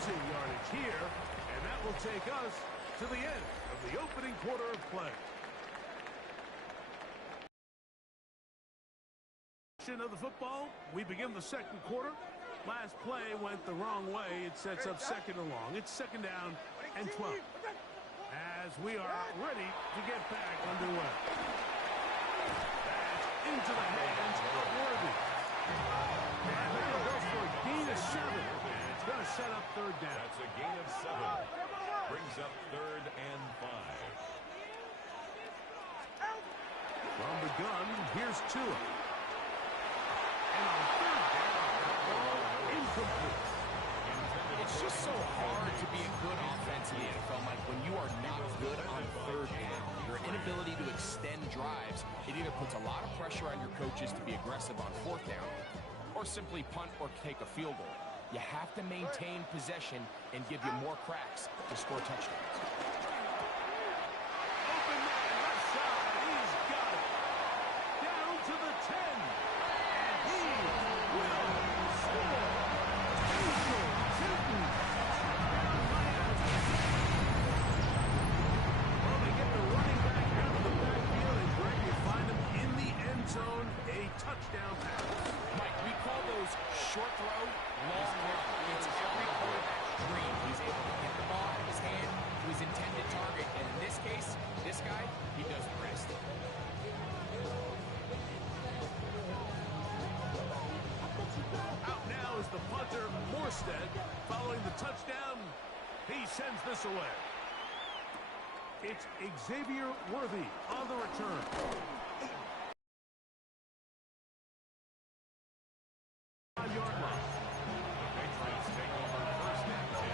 losing yardage here, and that will take us to the end of the opening quarter of play. Of the football, we begin the second quarter. Last play went the wrong way. It sets up second and long. It's second down and 12. As we are ready to get back underway. That's into the hands of Worthy. And that'll go for a gain of 7. And it's going to set up third down. That's a gain of 7. Brings up third and 5. From the gun, here's Tua. And on third down, that ball incomplete. It's just so hard to be a good offense in the NFL, Mike, when you are not good on third down. Your inability to extend drives, it either puts a lot of pressure on your coaches to be aggressive on fourth down, or simply punt or take a field goal. You have to maintain possession and give you more cracks to score touchdowns. Open man, left side, he's got it. Down to the 10. And he will score. Well, they get the running back out of the backfield, and Greg, you find him in the end zone, a touchdown pass. Mike, we call those short throw, long run. It's every quarterback's dream. He's able to get the ball out of his hand to his intended target, and in this case, this guy, he does the rest. Out now is the punter, Morstead. Following the touchdown, he sends this away. It's Xavier Worthy on the return. Five-yard line. The Patriots take over first and 10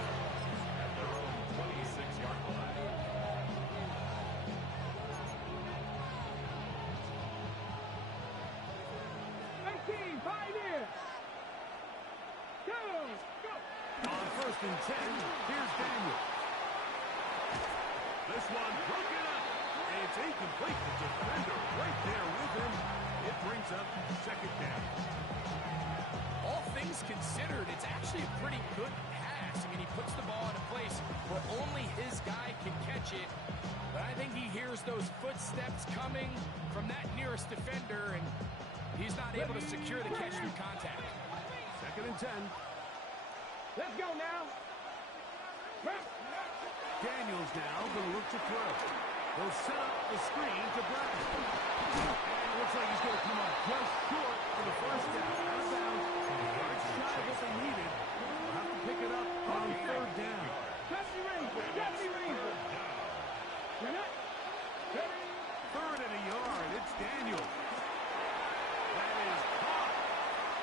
at their own 26-yard line. On first and 10, here's Daniel. This one broken up. It's incomplete. The defender right there with him. It brings up second down. All things considered, it's actually a pretty good pass. I mean, he puts the ball in a place where only his guy can catch it. But I think he hears those footsteps coming from that nearest defender, and he's not able to secure the catch through contact. Second and 10. Let's go now. Daniels now going to look to throw. He'll set up the screen to Bradley. And it looks like he's going to come up just short for the first down. Out of bounds. Right shy of what they needed. We'll have to pick it up on third down. Third and a yard. It's Daniels. That is caught.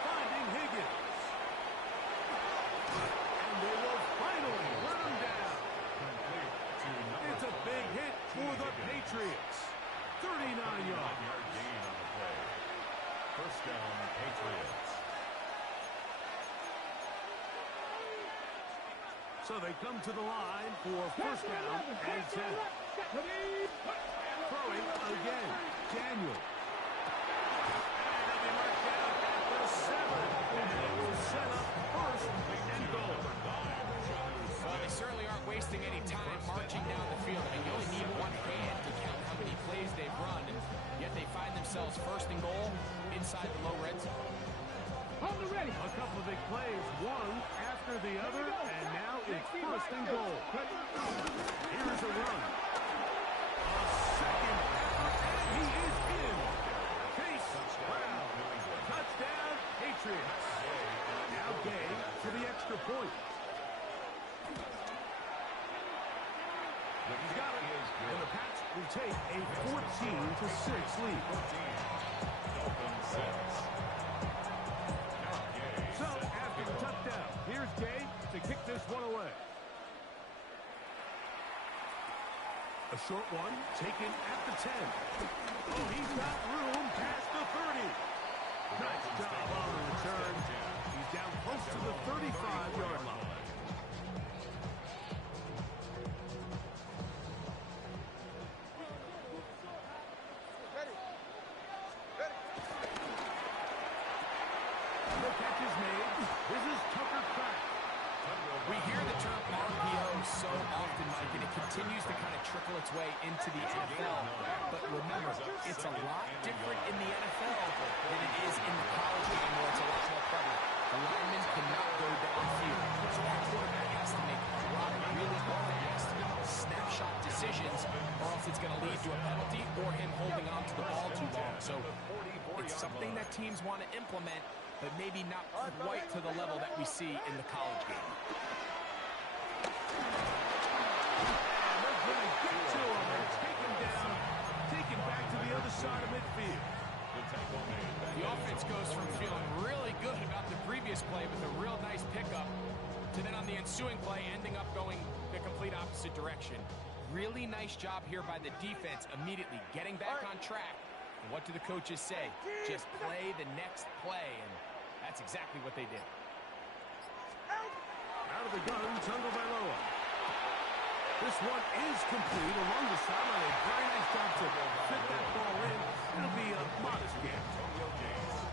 Finding Higgins. And they will finally run him down. It's a big hit for the Patriots. 39 yards. Gain on the play. First down, Patriots. So they come to the line for first down and 10. Throwing again. Daniel. And they'll be marked down at the 7. And they will set up first and goal. Well, they certainly aren't wasting any time marching down the field. I mean, you only need one hand to count how many plays they've run, and yet they find themselves first and goal inside the low red zone. A couple of big plays, one after the other, and now it's first and goal. Here's a run. A second effort, and he is in. Chase Brown. Touchdown, Patriots. Now Gay to the extra point. He's got it, and the Pats will take a 14-6 lead. Dolphins 6. So, after the touchdown, here's Gay to kick this one away. A short one taken at the 10. Oh, he's got room past the 30. Nice job on the return. He's down close to the 35-yard line. We hear the often, Mike, and it continues to kind of trickle its way into the NFL. But remember, it's a lot different in the NFL than it is in the college game where it's a lot more prevalent. The lineman cannot go downfield, so that quarterback has to make a lot of really fast snapshot decisions, or else it's going to lead to a penalty or him holding on to the ball too long. So it's something that teams want to implement, but maybe not quite to the level that we see in the college game. And they're going to get to him and take him down, take him back to the other side of midfield. The offense goes from feeling really good about the previous play with a real nice pickup to then on the ensuing play ending up going the complete opposite direction. Really nice job here by the defense, immediately getting back on track. And what do the coaches say? Just play the next play, and that's exactly what they did. Out of the gun, Tagovailoa. This one is complete along the sideline. A very nice job to fit that ball in. It'll be a modest game.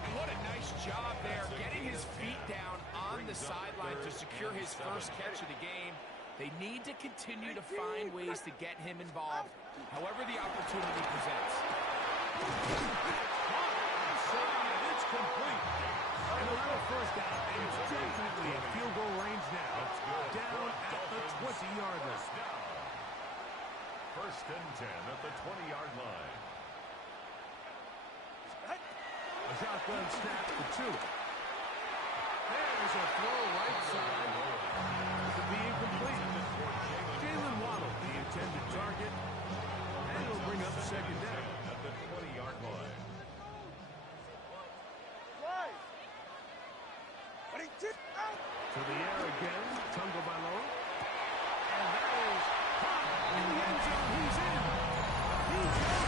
And what a nice job there, getting his feet down on the sideline to secure his first catch of the game. They need to continue to find ways to get him involved, however the opportunity presents. It's complete. And they'll have a first down, and it's definitely in field goal range now. Down at the 20-yard line. First and 10 at the 20-yard line. A shotgun snap for two. There's a throw right side. To be incomplete. Jalen Waddle, the intended target. And it'll bring up second down. At the 20-yard line. To the air again. Tagovailoa. And that is caught in the end zone. He's in. He's in.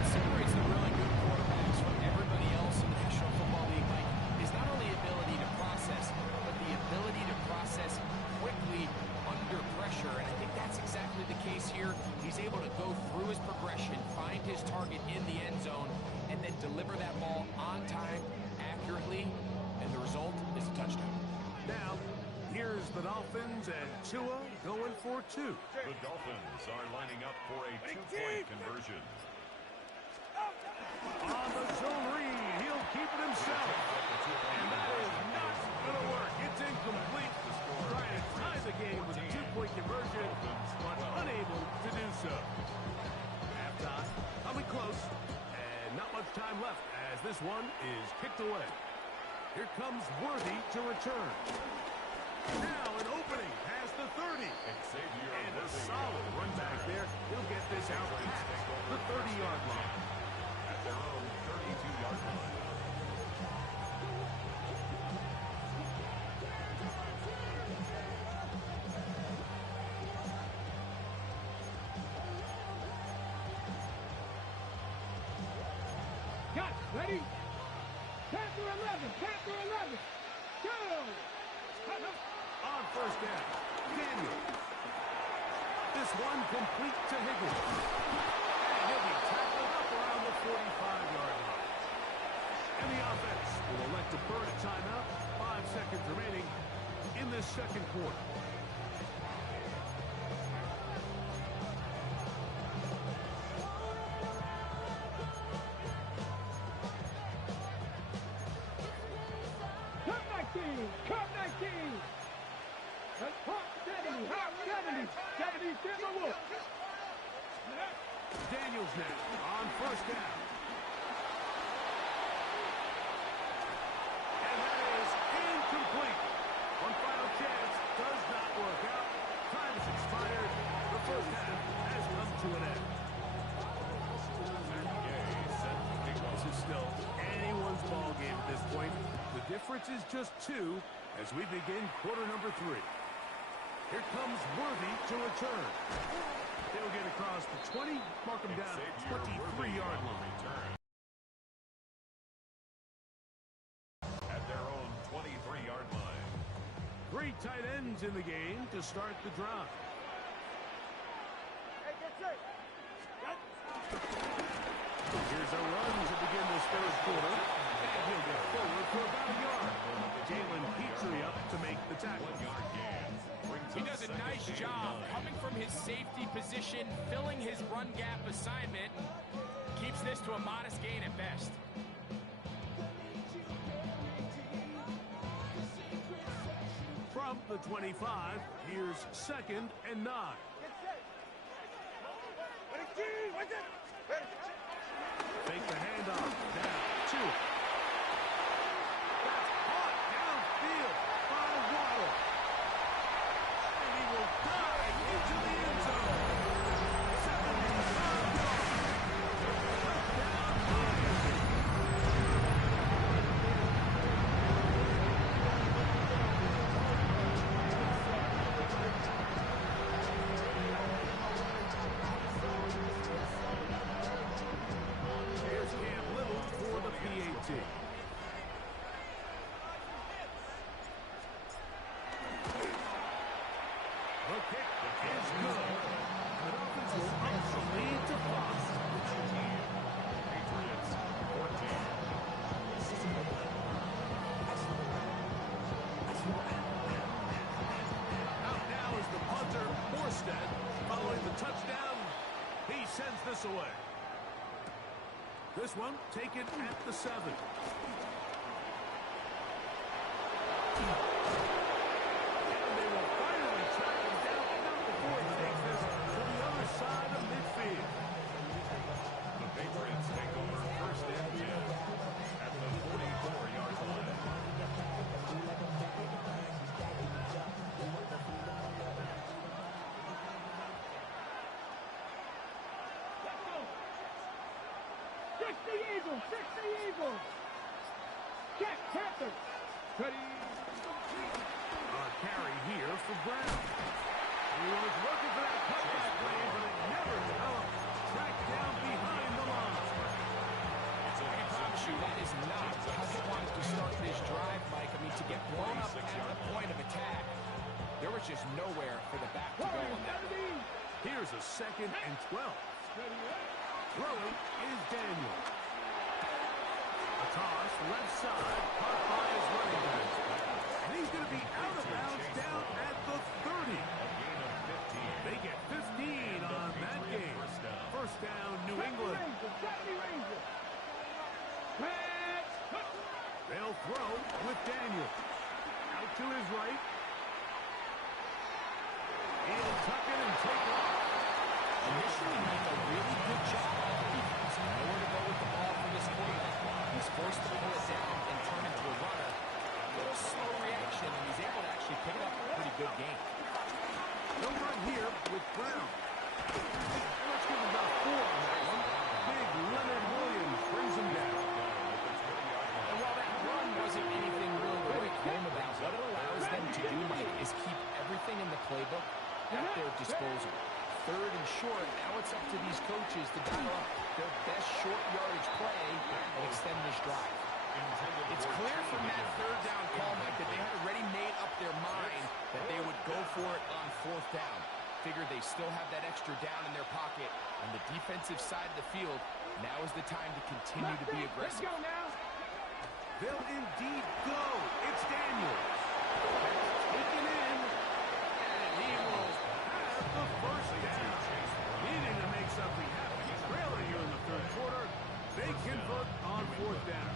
What separates the really good quarterbacks from everybody else in the National Football League, Mike, is not only ability to process, but the ability to process quickly under pressure. And I think that's exactly the case here. He's able to go through his progression, find his target in the end zone, and then deliver that ball on time, accurately, and the result is a touchdown. Now, here's the Dolphins and Tua going for two. The Dolphins are lining up for a two-point conversion. On the zone read, he'll keep it himself. And that is not going to work. It's incomplete. Trying to tie the game with a two-point conversion, but unable to do so. Halftime, coming close, and not much time left as this one is kicked away. Here comes Worthy to return. Now an opening past the 30. And a solid run back there. He'll get this out past the 30-yard line. At their own 32-yard line. Got it. Ready? Panther 11. Panther 11. Go. On first down, Daniel. This one complete to Higgins. And he'll be tackled up around the 45-yard line. And the offense will elect to burn a timeout. 5 seconds remaining in this second quarter. Cut 19. That's hot 70. Hot 70. 70 Timberwolves. Daniels now on first down. And that is incomplete. One final chance does not work out. Time has expired. The first half has come to an end. This is still anyone's ball game at this point. The difference is just 2 as we begin quarter number 3. Here comes Worthy to return. He'll get across the 20, mark him down at 23-yard line. At their own 23-yard line. 3 tight ends in the game to start the drive. Here's a run to begin this third quarter. And he'll get forward for about a yard. position, filling his run gap assignment. Keeps this to a modest gain at best. From the 25, here's 2nd and 9. Fake the handoff. Now to it. That's caught downfield by Waddle. And he will dive into the end zone. 75 yards. Touchdown, Miami. Here's Cam Little for the PAT. The kick is good. The Dolphins will up the lead to 5. Patriots 14. Out now is the punter, Morstead. Following the touchdown, he sends this away. This one taken at the 7. And they will finally track him down enough before he takes this to the other side of midfield. The Patriots take over 1st and 10 at the 44-yard line. Fix the Eagles! Fix the Eagles! Check, Panthers! Ready? A carry here for Brown. He was looking for that cutback lane, but it never developed. Tracked down behind the line. I can promise you that is not how he wanted to start this drive, Mike. I mean, to get blown up at the point of attack, there was just nowhere for the back to go on that. Here's a 2nd and 12. Throwing is Daniel. A toss, left side, caught by his running back. And he's going to be out of bounds down at the 30. A gain of 15. They get 15 on that game. First down, New England. They'll throw with Daniel. Out to his right. He'll tuck it and take off. Initially, made a really good job on the defense. Nowhere to go with the ball for this quarterback. He's forced to pull it down and turn into a runner. A little slow reaction, and he's able to actually pick up a pretty good game. They'll run here with Brown. Let's give him about 4 on that one. Big Leonard Williams brings him down. And while that run wasn't anything really to write home about, what it allows them to do, Mike, is keep everything in the playbook at their disposal. 3rd and short, now it's up to these coaches to dial up their best short yardage play and extend this drive. It's clear from that 3rd down call, Mike, that they had already made up their mind that they would go for it on 4th down. Figured they still have that extra down in their pocket on the defensive side of the field. Now is the time to continue to be aggressive. Let's go now. They'll indeed go. It's Daniels. Taken in. And he will have the first down. Needing to make something happen. Trailing here in the 3rd quarter. They convert on 4th down.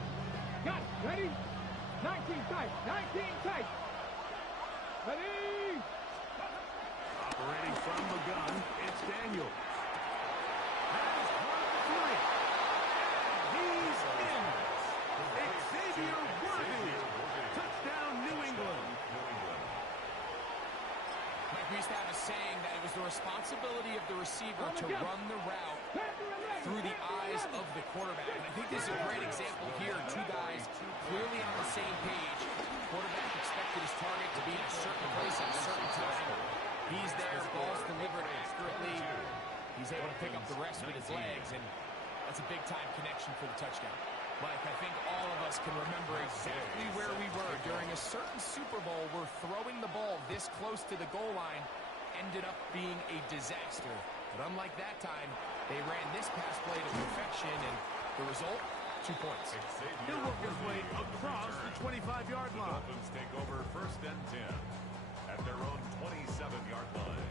Got it. Ready? 19 tight. 19 tight. Ready? Operating from the gun, it's Daniels. That is caught at the 3. And he's in. Xavier Worthy. Touchdown, New England. Mike, we used to have a saying that it was the responsibility of the receiver to run the route through the eyes of the quarterback. And I think this is a great example here. 2 guys clearly on the same page. Quarterback expected his target to be in a certain place at a certain time. He's there, ball's delivered accurately. He's able to pick up the rest with his legs, and that's a big-time connection for the touchdown. Mike, I think all of us can remember exactly where we were during a certain Super Bowl where throwing the ball this close to the goal line ended up being a disaster. But unlike that time, they ran this pass play to perfection, and the result, 2 points. He'll work his way across the 25-yard The line. Dolphins take over 1st and 10 at their own 27-yard line.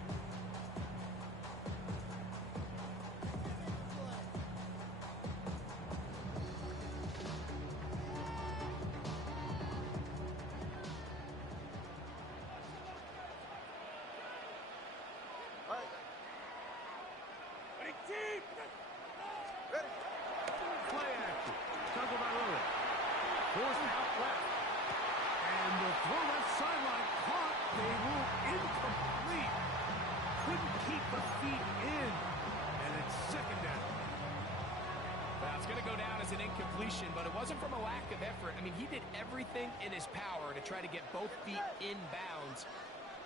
situation, but it wasn't from a lack of effort. I mean, he did everything in his power to try to get both feet in bounds.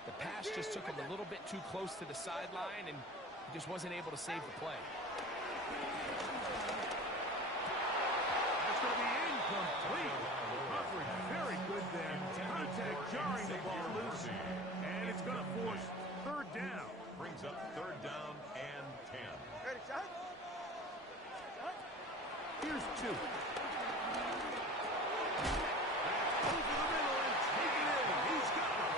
The pass just took him a little bit too close to the sideline, and he just wasn't able to save the play. That's going to be incomplete. Coverage very good there. Contact jarring the ball loose, and it's going to force third down. Brings up third down and 10. Ready, shot? Here's two. Over the middle and take it in. He's got it.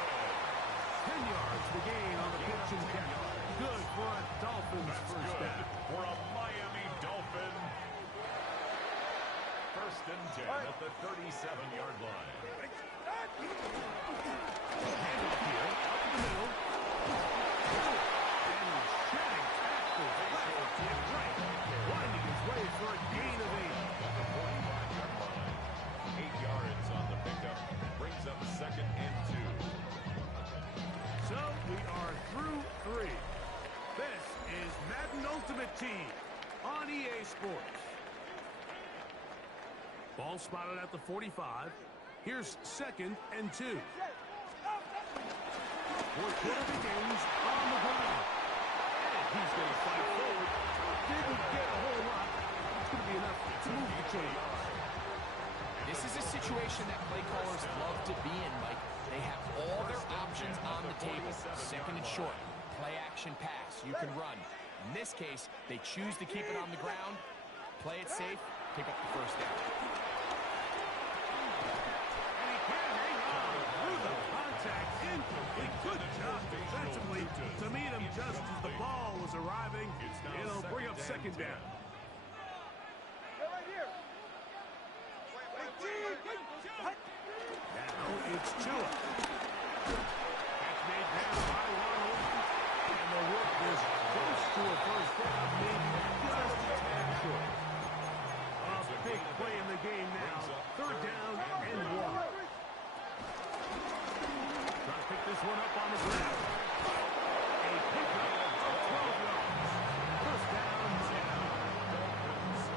10 yards to gain on the pitch and catch. Good for a Dolphins first down. For a Miami Dolphin. First and 10 at the 37-yard line. Handoff here, up the middle. And shedding tackles left and right. Winding his way for a gain of 8. At the 45-yard line. 8 yards on the pickup. Brings up second and 2. So we are through 3. This is Madden Ultimate Team on EA Sports. Ball spotted at the 45. Here's second and 2. Fourth quarter begins on the ground. And he's going to fight forward. Didn't get a whole lot. It's going to be enough to move the chains. This is a situation that play callers love to be in, Mike. They have all their options on the table. Second and short, play action pass, you can run. In this case, they choose to keep it on the ground, play it safe, pick up the first down. And he can't hang on through the contact. Incomplete. Good job defensively to meet him just as the ball was arriving. It'll bring up second down. Right here. Now it's Tua. Catch made there by Ronald. And the work is close to a first down, maybe just a tad short. A big play in the game now. Third down and 1. Trying to pick this one up on the ground. A pickup of 12 yards. First down, Miami.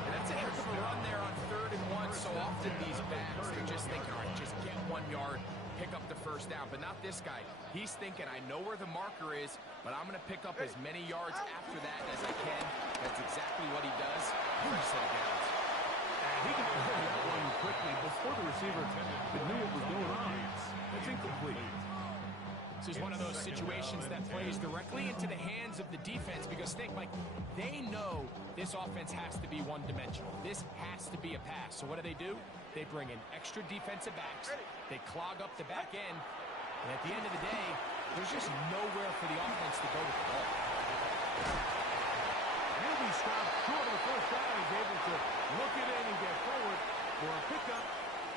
And that's a heck of a run there on 3rd and 1. So often these backs, they're just thinking, all right, just get 1 yard, pick up the first down. But not this guy. He's thinking, I know where the marker is, but I'm going to pick up as many yards after that as I can. That's exactly what he does. First set of downs. And he got rid of that one quickly before the receiver knew what was going on. That's incomplete. This is one of those situations that plays directly into the hands of the defense because think, Mike, they know this offense has to be one-dimensional. This has to be a pass. So what do? They bring in extra defensive backs. They clog up the back end. And at the end of the day, there's just nowhere for the offense to go with the ball. He'll be stopped short of the first down. He's able to look it in and get forward for a pickup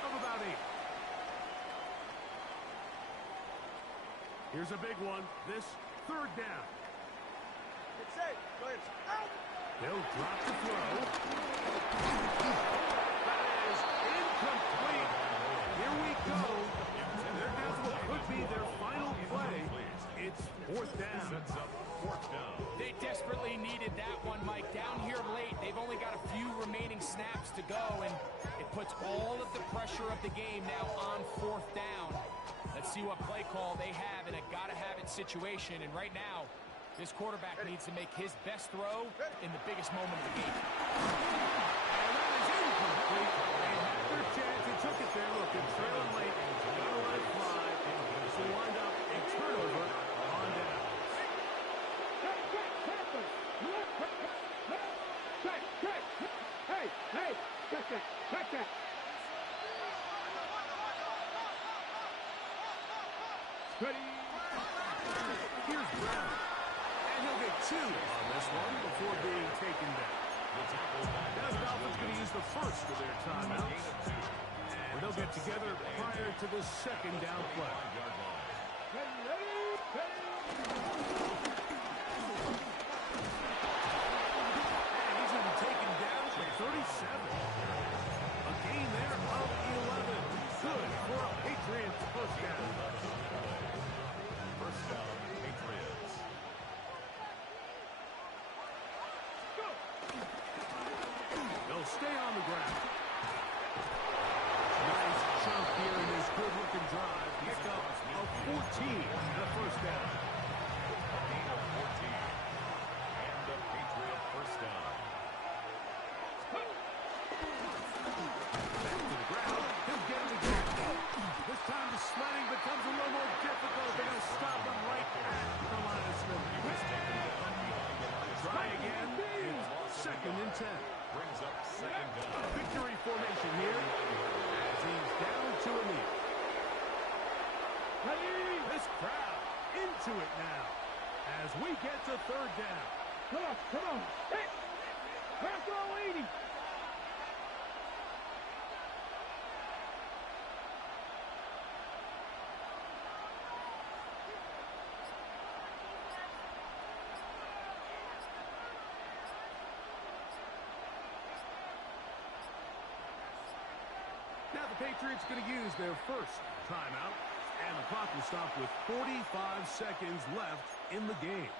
of about 8. Here's a big one. This third down. It's safe. Go ahead. Out. They'll drop the throw. That is incomplete. Here we go. There goes what could be their final play. It's 4th down. Sets up 4th down. They desperately needed that one, Mike. Down here late, they've only got a few remaining snaps to go, and it puts all of the pressure of the game now on 4th down. Let's see what play call they have in a gotta-have-it situation. And right now, this quarterback needs to make his best throw in the biggest moment of the game. And that is incomplete. They had their chance. They took it there. Look, it's trailing late. Got to let it fly. This will wind up a turnover on down. Hey, check that. Ready? Here's Brown. And he'll get 2 on this one before being taken down. Now the Dolphins going to use the first of their timeouts. And they'll get together prior to the second down play. And he's going to be taken down for 37. A gain there of 11. Good for a Patriots first down. First down, Patriots. They'll stay on the ground. and 10. Brings up second A down. victory formation here as he's down to a knee. This crowd into it now as we get to third down. Come on. Hit. Back row 80. Now the Patriots going to use their first timeout, and the clock will stop with 45 seconds left in the game.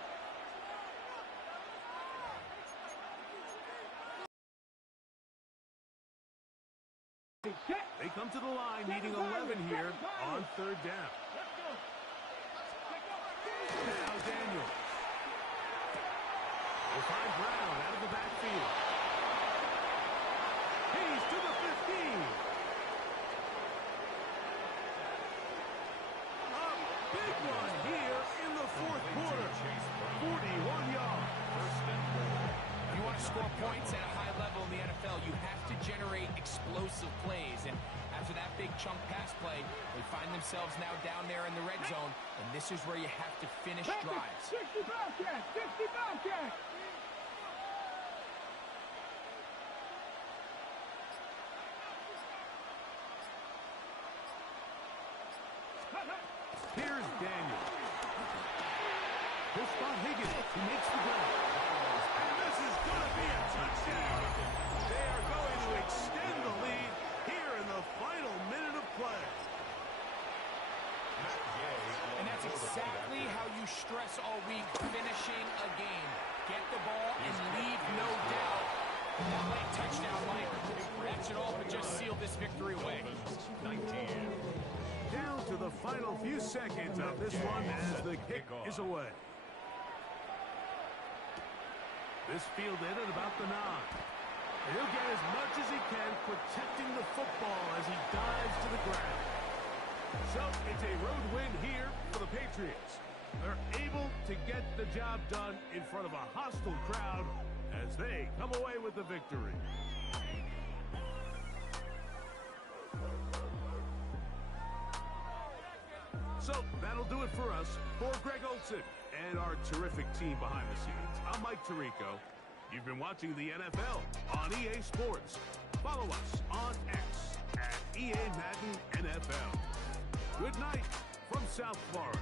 They come to the line needing 11 here on third down. Now Daniel will find Brown out of the backfield. He's to the 15. A big one here in the fourth quarter. 41 yards. First and goal. You want to score points at a high level in the NFL, you have to generate explosive plays. And after that big chunk pass play, they find themselves now down there in the red zone, and this is where you have to finish drives. 60 Bobcat. 60 Bobcat. Here's Daniel. He'll spot Higgins, who makes the grab. And this is going to be a touchdown. They are going to extend the lead here in the final minute of play. And that's exactly how you stress all week, finishing a game. Get the ball and leave no doubt. That late touchdown, Mike, that should all but just seal this victory away. 19. Down to the final few seconds of this one as the kick is away. This fielded at about the 9. And he'll get as much as he can protecting the football as he dives to the ground. So it's a road win here for the Patriots. They're able to get the job done in front of a hostile crowd as they come away with the victory. So that'll do it for us. For Greg Olson and our terrific team behind the scenes, I'm Mike Tirico. You've been watching the NFL on EA Sports. Follow us on X at EA Madden NFL. Good night from South Florida.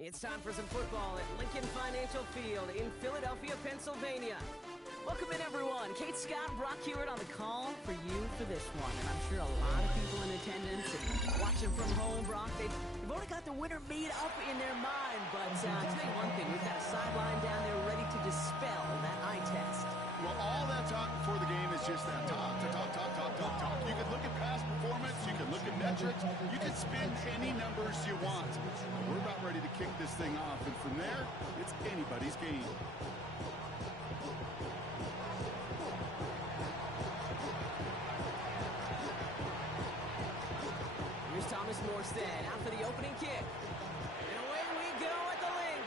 It's time for some football at Lincoln Financial Field in Philadelphia, Pennsylvania. Welcome in, everyone. Kate Scott, Brock Hewitt on the call for you for this one. And I'm sure a lot of people in attendance and watching from home, Brock, they've already got the winner made up in their mind. But I'll tell you one thing, we've got a sideline down there ready to dispel that eye test. Well, all that talk before the game is just that talk. You can look at past performance, you can look at metrics, you can spin any numbers you want. We're about ready to kick this thing off, and from there, it's anybody's game. Here's Thomas Morstead out for the opening kick. And away we go at the link.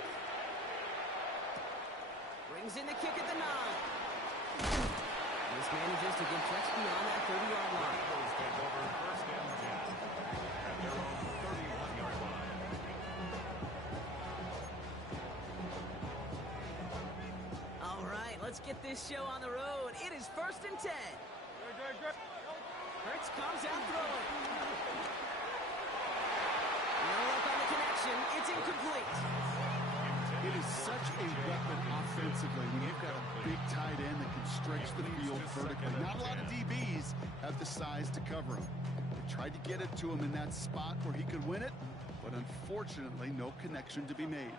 Brings in the kick at the 9. This manages to get just beyond that 30-yard line. Eagles take over first and 10 at their own 31-yard line. All right, let's get this show on the road. It is first and 10. Hurts comes out throwing. No luck on the connection. It's incomplete. It is such a weapon offensively when you've got a big tight end that can stretch the field vertically. Not a lot of DBs have the size to cover him. They tried to get it to him in that spot where he could win it, but unfortunately, no connection to be made.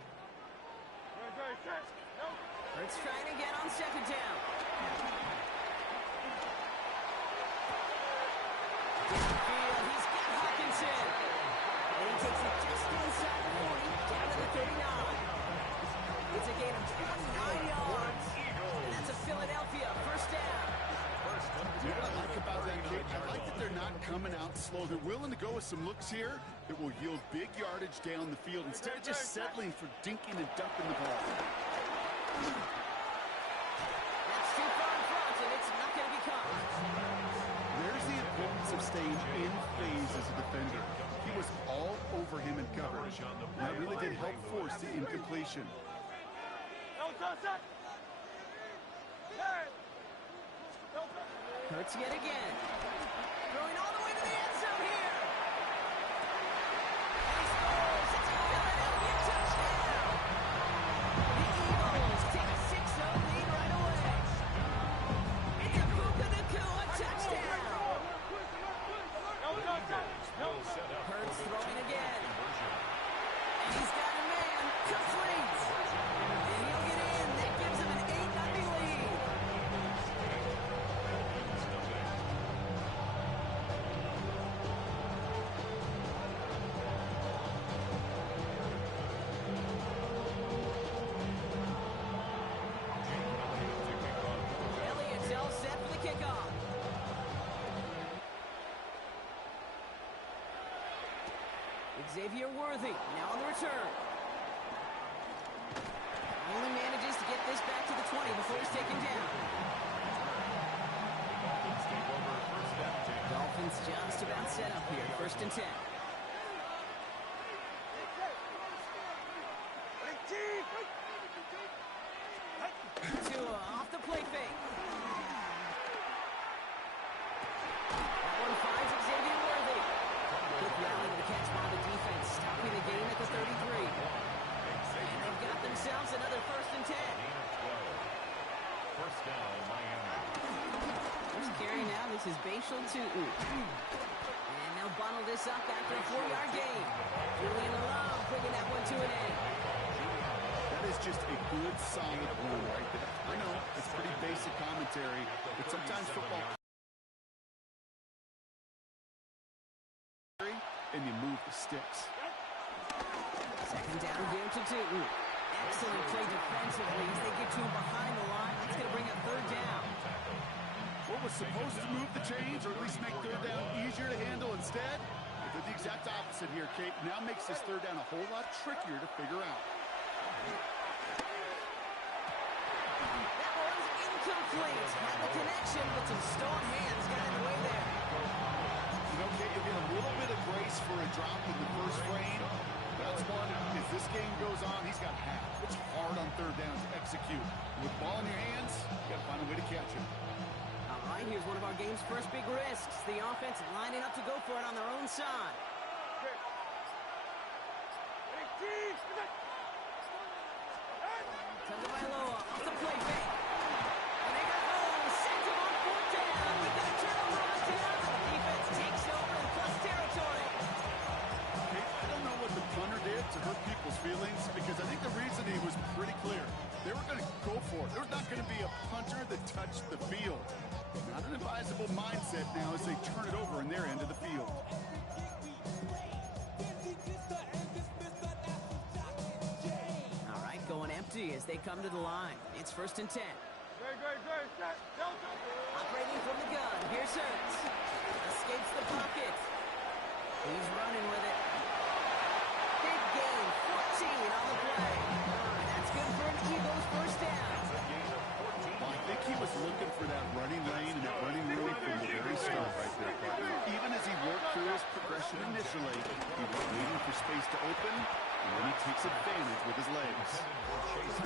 Hurts trying again on second down. Downfield, he's got Hawkinson. And he takes it just inside the 40, down to the 39. It's a gain of 29 yards. And that's a Philadelphia first down. You know what I like about that kick? I like that they're not coming out slow. They're willing to go with some looks here that will yield big yardage down the field instead of just settling for dinking and dumping the ball. That's too far in front, and it's not going to be caught. There's the importance of staying in phase as a defender. He was all over him in coverage. And that really did help force the incompletion. Hurts yet again. Throwing all the way to the end zone here. And he scores. It's a Philadelphia touchdown. The Eagles take a 6-0 lead right away. It's a Puka Nacua touchdown. Hurts throwing again. And he's got a man. Complete. And he'll get in. That gives him an 8-0 lead. Elliott's all set for the kickoff. Xavier Worthy now on the return. Only manages to get this back to the 20 before he's taken down. Dolphins take over first and 10. Dolphins just about set up here. First and 10. Tua off the play fake. That one finds Xavier Worthy. Quick rally to the catch by the defense, stopping the game at the 33. And they've got themselves another first and 10. First down, Miami. First carry now, this is Bashal Tutin. And they'll bundle this up after a 4-yard gain. Julian Love bringing that one to an end. That is just a good, solid run right there. I know, it's pretty basic commentary, but sometimes football... and you move the sticks. Second down here to Tutin. Excellent play defensively as they get to him behind the line. That's going to bring up third down. What was supposed to move the chains, or at least make third down easier to handle instead, they did the exact opposite here, Kate. Now makes this third down a whole lot trickier to figure out. That one's incomplete. Had the connection, but some strong hands got in the way there. You know, Kate, you'll get a little bit of grace for a drop in the first frame. That's one, as this game goes on, he's got half. It's hard on third down to execute. With the ball in your hands, you got to find a way to catch it. All right, here's one of our game's first big risks. The offense lining up to go for it on their own side. Tagovailoa off the play fake. And they got sent him on fourth down. We got a turnover on down. The defense takes over in plus territory. I don't know what the punter did to hurt people's feelings because I think the reason he was pretty clear. They were going to go for it. There's not going to be a punter that touched the field. Not an advisable mindset now as they turn it over in their end of the field. All right, going empty as they come to the line. It's 1st and 10. Great. Set. Delta. Operating from the gun. Here's Hurts. Escapes the pocket. He's running with it. Big gain. 14 on the play. And that's good for an Eagles first down. Well, I think he was looking for that running lane and that running room from the very start right there, partner. Even as he worked through his progression initially, he was waiting for space to open, and then he takes advantage with his legs.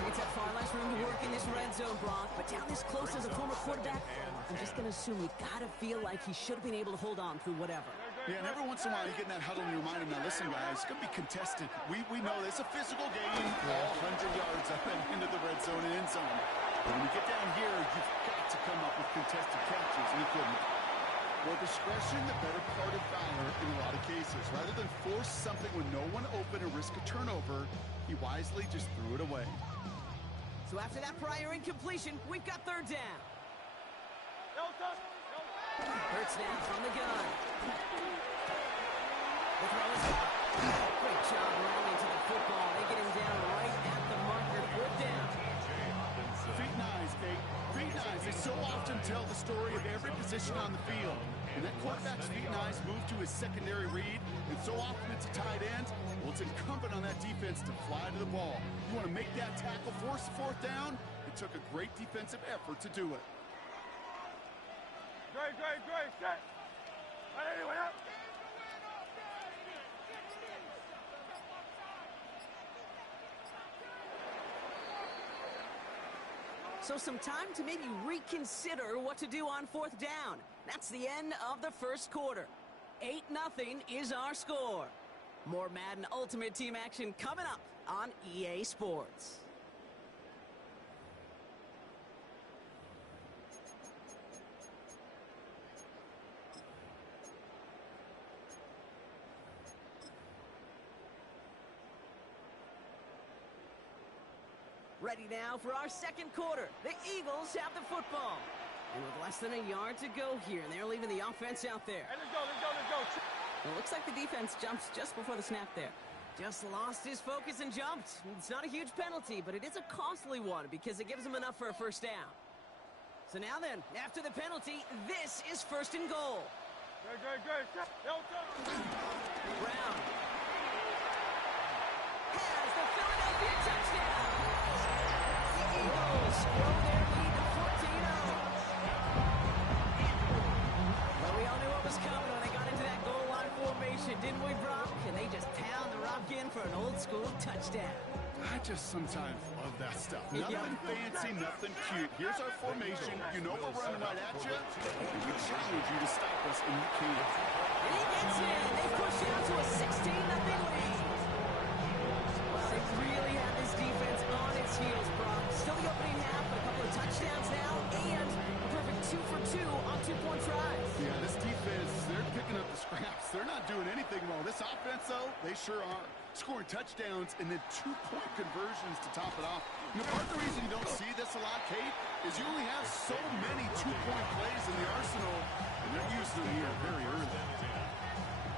It's at far less room to work in this red zone, Brock. But down this close as a former quarterback, I'm just going to assume you got to feel like he should have been able to hold on through whatever. Yeah, and every once in a while you get in that huddle and you remind him, now listen, guys, it's going to be contested. We know it's a physical game, all 100 yards up and into the red zone and end zone. But when you get down here, you've got to come up with contested catches, and he couldn't. More discretion, the better part of valor in a lot of cases. Rather than force something when no one open and risk a turnover, he wisely just threw it away. So after that prior incompletion, we've got 3rd down. Delta. Hurts now from the gun. The throw is up. Great job running into the football. They get him down right at the marker. 4th down. Feet and eyes, Kate. Feet and eyes. They so often tell the story of every position on the field. And that quarterback's feet and eyes move to his secondary read, and so often it's a tight end. Well, it's incumbent on that defense to fly to the ball. You want to make that tackle, force the 4th down? It took a great defensive effort to do it. Great. Set. Anyway, up. So some time to maybe reconsider what to do on 4th down. That's the end of the first quarter. 8-0 is our score. More Madden Ultimate Team action coming up on EA Sports. Ready now for our second quarter. The Eagles have the football. And with less than a yard to go here, and they're leaving the offense out there. Hey, let's go. Well, it looks like the defense jumps just before the snap there. Just lost his focus and jumped. It's not a huge penalty, but it is a costly one because it gives him enough for a first down. So now then, after the penalty, this is 1st and goal. Great. Set. Delta. Brown has the Philadelphia touchdown. The Eagles grow their lead to 14-0. Well, we all knew what was coming when they got into that goal line formation, didn't we, Brock? And they just pound the rock in for an old-school touchdown. I just sometimes love that stuff. Nothing fancy, nothing cute. Here's our formation. You know we're running right at you. And we challenge you to stop us, and you can't. And he gets in. They push it out to a 16-0 lead. Well, they really have this defense on its heels, Brock. Still the opening half, but a couple of touchdowns now, and a perfect 2 for 2 on 2-point tries. Yeah, this defense, they're picking up the scraps. They're not doing anything wrong. This offense, though, they sure are. Scoring touchdowns and then 2-point conversions to top it off. You know, part of the reason you don't see this a lot, Kate, is you only have so many 2-point plays in the arsenal, and they're using them here very early.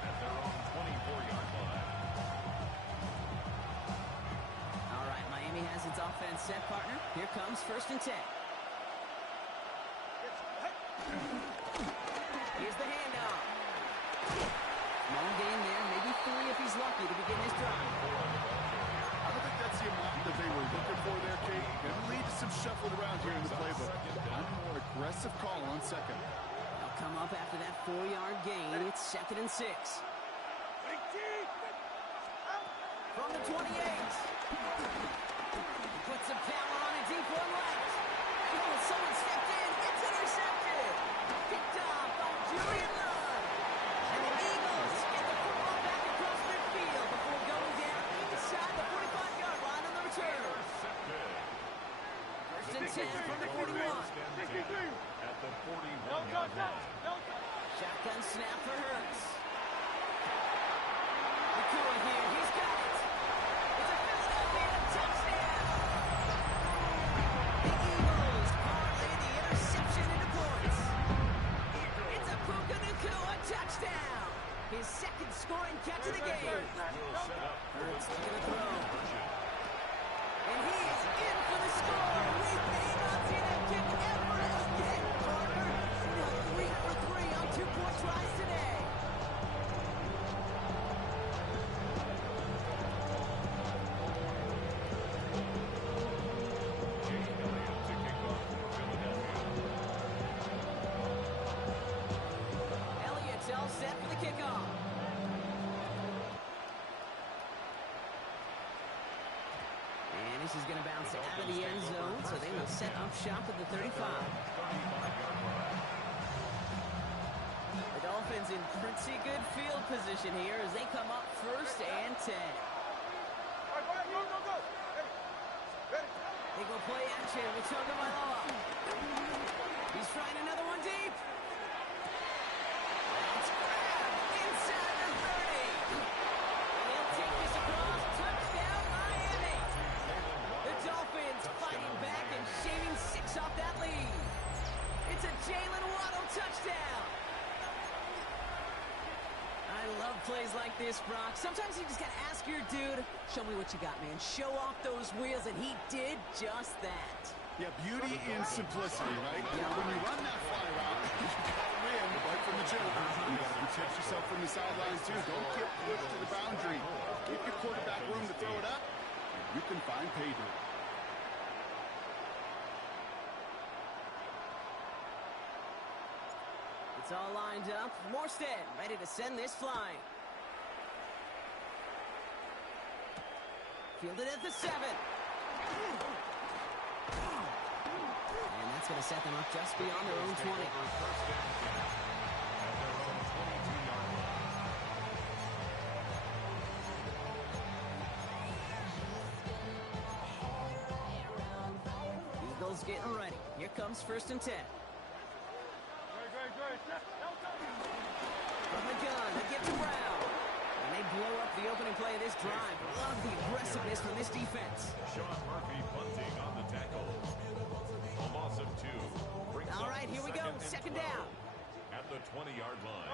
At their own 24-yard line. All right, Miami has its offense set, partner. Here comes 1st and 10. Here's the handoff. Long gain there, maybe 3 if he's lucky to begin his drive. I don't think that's the amount that they were looking for there, Kate. Going to lead to some shuffling around here in the playbook. I'm a more aggressive call on 2nd. They'll come up after that 4-yard gain. It's 2nd and 6. From the 28. Puts some power on it, deep one left. Oh, someone stepped in. It's intercepted. Picked off by Julian Love. And the Eagles get the football back across midfield before going down inside the 45-yard line on the return. 10 from the 41. At the 41-yard line. Shotgun snap for Hurts. Nakua here, he's got it. It's a Philadelphia touchdown. The Eagles parlay the interception into points. It's a Puka Nakua touchdown. His second scoring catch of the game. Hurts looking to throw. And he is in for the score. We may not see that kick ever again, partner. Now 3 for 3 on 2-point tries today. Elliott's all set for the kickoff. And this is going to bounce out of the end zone, so they will set up shop at the 35. The Dolphins in pretty good field position here as they come up 1st and 10. They go play action with Tagovailoa. He's trying another one deep. It's grabbed inside the 30. He'll take this across. Touchdown, Miami. The Dolphins fighting back and shaving 6 off that lead. It's a Jalen Waddle touchdown. I love plays like this, Brock. Sometimes you just got to ask your dude, show me what you got, man. Show off those wheels, and he did just that. Yeah, beauty in simplicity, right? Yeah. When you run that fly route, you gotta win right from the jump. You gotta protect yourself from the sidelines, too. Don't get pushed to the boundary. Give your quarterback room to throw it up, and you can find pay dirt. It's all lined up. Morstead ready to send this flying. Fielded at the 7. And that's going to set them up just beyond their own 20. Eagles getting ready. Here comes 1st and 10. From the gun, they get to Brown. And they blow up the opening play of this drive. Love the aggressiveness from this defense. Sean Murphy punting on the tackle. A loss of 2. All right, here we go. 2nd down. At the 20-yard line.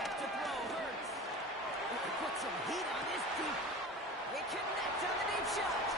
Back to throw, Hurts. Put some heat on this deep. They connect on the deep shot.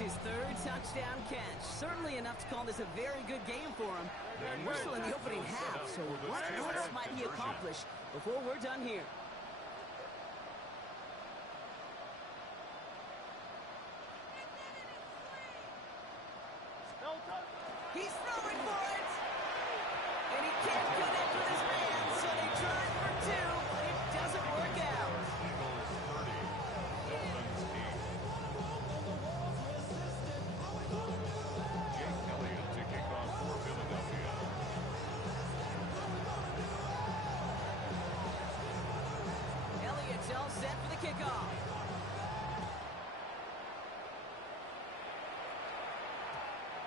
His 3rd touchdown catch. Certainly enough to call this a very good game for him. And we're still in the opening half, so what else might he accomplish before we're done here? He's throwing for it! And he can't connect with his man, so they try for 2, but it doesn't work out. All set for the kickoff.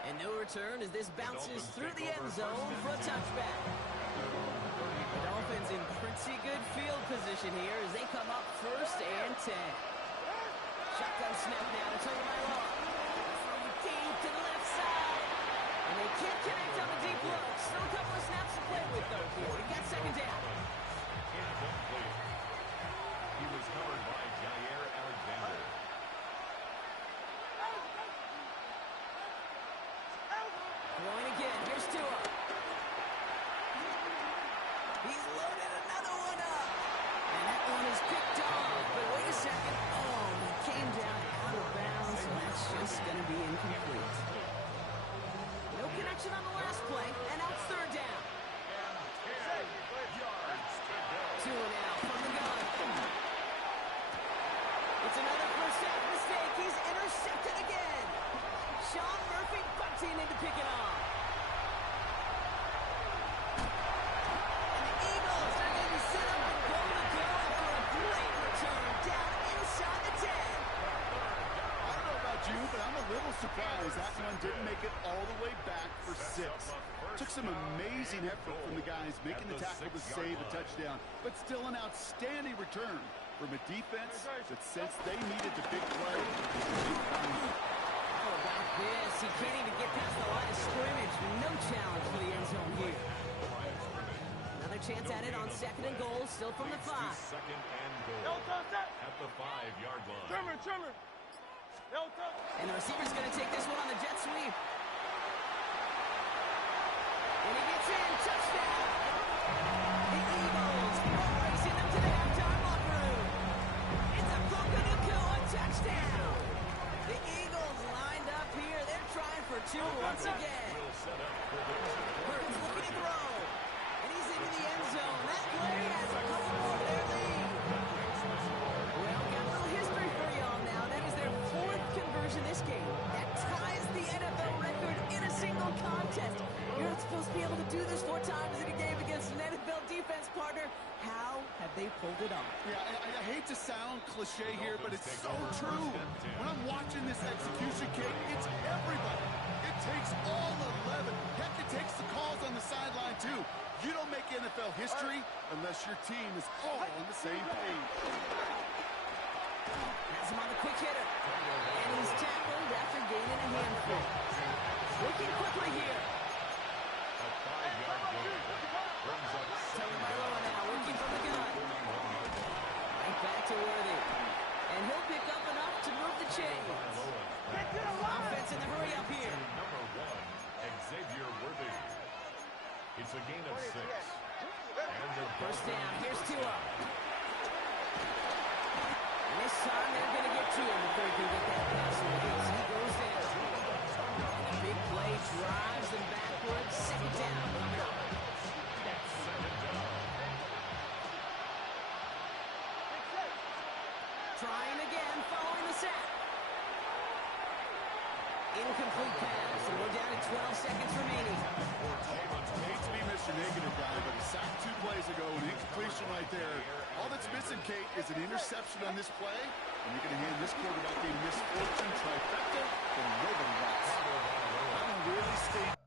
And no return as this bounces through the end zone for a touchback. The Dolphins in pretty good field position here as they come up 1st and 10. Shotgun snap now to Tagovailoa. Throw deep to the left side. And they can't connect on the deep look. Still a couple of snaps to play with, though, here. We've got 2nd down. He was covered by Jair Alexander. Throwing again. Here's Tua. He's loaded another one up. And that one is picked off. But wait a second. Oh, he came down out of bounds. So that's just going to be incomplete. No connection on the last play. touchdown, didn't make it all the way back for 6. Took some amazing effort from the guys making the tackle to save a touchdown, but still an outstanding return from a defense that sensed they needed the big play. How about this? He can't even get past the line of scrimmage. No challenge for the end zone here. Another chance at it on 2nd and goal, still from the 5. Second and goal at the 5-yard line. Trimmer. And the receiver's going to take this one on the jet sweep. And he gets in. Touchdown. The Eagles racing them to the halftime locker room. It's a Puka a touchdown. The Eagles lined up here. They're trying for 2 once again. Burton's looking to throw. And he's into the end zone. That play has a couple more of their lead. Well, got a little history for y'all now. That is their 4th conversion this game. That ties the NFL record in a single contest. You're not supposed to be able to do this 4 times in a game against an NFL defense partner. How have they pulled it off? Yeah, I hate to sound cliche here, but it's so true. When I'm watching this execution, Kate, it's everybody. It takes all 11. Heck, it takes the calls on the sideline, too. You don't make NFL history unless your team is all on the same page. Has him on the quick hitter. And he's tackled after gaining a handful. Working quickly here. A 5-yard gain brings up Telling Barlow now, working from the gun. Right back to Worthy. And he'll pick up enough to move the chains. Offense in the hurry up here. number 1, Xavier Worthy. It's a gain of 6. And the First down, here's Tua. And this time they're going to get to him before he can get that pass release. He goes down. Big play drives them backwards. 2nd down. Trying again, following the sack. Incomplete pass, and we're down to 12 seconds remaining. Hate to be Mr. Negative guy, but he sacked 2 plays ago, an incompletion right there. All that's missing, Kate, is an interception on this play, and you're going to hand this quarterback a misfortune trifecta that nobody wants. I'm really staying.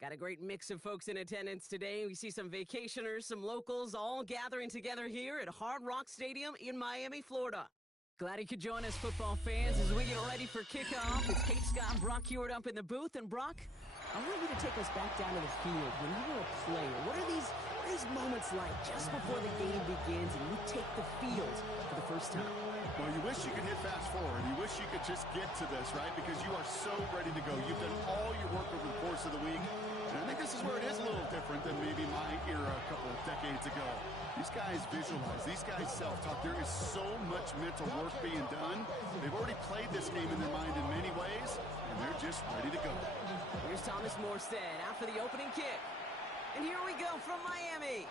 Got a great mix of folks in attendance today. We see some vacationers, some locals, all gathering together here at Hard Rock Stadium in Miami, Florida. Glad you could join us, football fans, as we get ready for kickoff. It's Kate Scott and Brock Hewitt up in the booth. And Brock, I want you to take us back down to the field. When you were a player, what are these moments like just before the game begins and you take the field for the first time? Well, you wish you could hit fast forward. You wish you could just get to this, right? Because you are so ready to go. You've done all your work over the course of the week. And I think this is where it is a little different than maybe my era a couple of decades ago. These guys visualize. These guys self-talk. There is so much mental work being done. They've already played this game in their mind in many ways, and they're just ready to go. Here's Thomas Morstead out for the opening kick. And here we go from Miami.